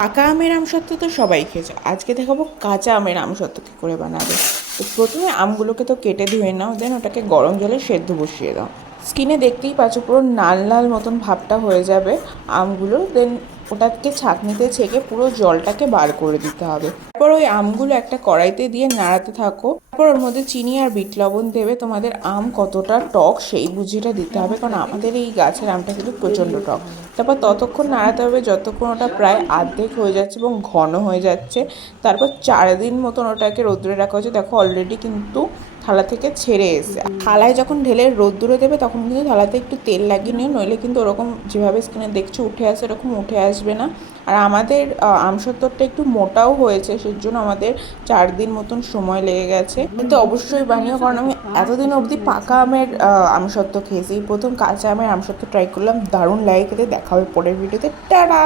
পাকা আমের আমসত্ত্ব তো সবাই খেয়েছে, আজকে দেখাবো কাঁচা আমের আমসত্ত্ব কী করে বানাবে। তো প্রথমে আমগুলোকে তো কেটে ধুয়ে নাও, দেন ওটাকে গরম জলে সেদ্ধ বসিয়ে দাও। স্কিনে দেখতেই পাচ্ছ পুরো লাল লাল মতন ভাবটা হয়ে যাবে আমগুলো, দেন ওটাকে ছাঁকনিতে ছেঁকে পুরো জলটাকে বার করে দিতে হবে। তারপর ওই আমগুলো একটা কড়াইতে দিয়ে নাড়াতে থাকো। তারপর ওর মধ্যে চিনি আর বিট লবণ দেবে, তোমাদের আম কতটা টক সেই বুঝিটা দিতে হবে, কারণ আমাদের এই গাছের আমটা কিন্তু প্রচণ্ড টক। তারপর ততক্ষণ নাড়াতে হবে যতক্ষণ ওটা প্রায় অর্ধেক হয়ে যাচ্ছে এবং ঘন হয়ে যাচ্ছে। তারপর 4 দিন মতন ওটাকে রোদ্রে রাখা হচ্ছে। দেখো অলরেডি কিন্তু থালা থেকে ছেড়ে এসে, থালায় যখন ঢেলে রোদ্দুরে দেবে তখন কিন্তু থালাতে একটু তেল লাগিয়ে নিও, নইলে কিন্তু ওরকম যেভাবে স্কিনে দেখছো উঠে আসে এরকম উঠে আসবে না। আর আমাদের আমসত্ত্বটা একটু মোটাও হয়েছে, সেই জন্য আমাদের 4 দিন মতন সময় লেগে গেছে। কিন্তু অবশ্যই বানিও, কারণ আমি এতদিন অবধি পাকা আমের আমসত্ত্ব খেয়েছি, প্রথম কাঁচা আমের আমসত্ত্ব ট্রাই করলাম, দারুণ লাগে খেতে। দেখা হবে পরের ভিডিওতে, টাটা।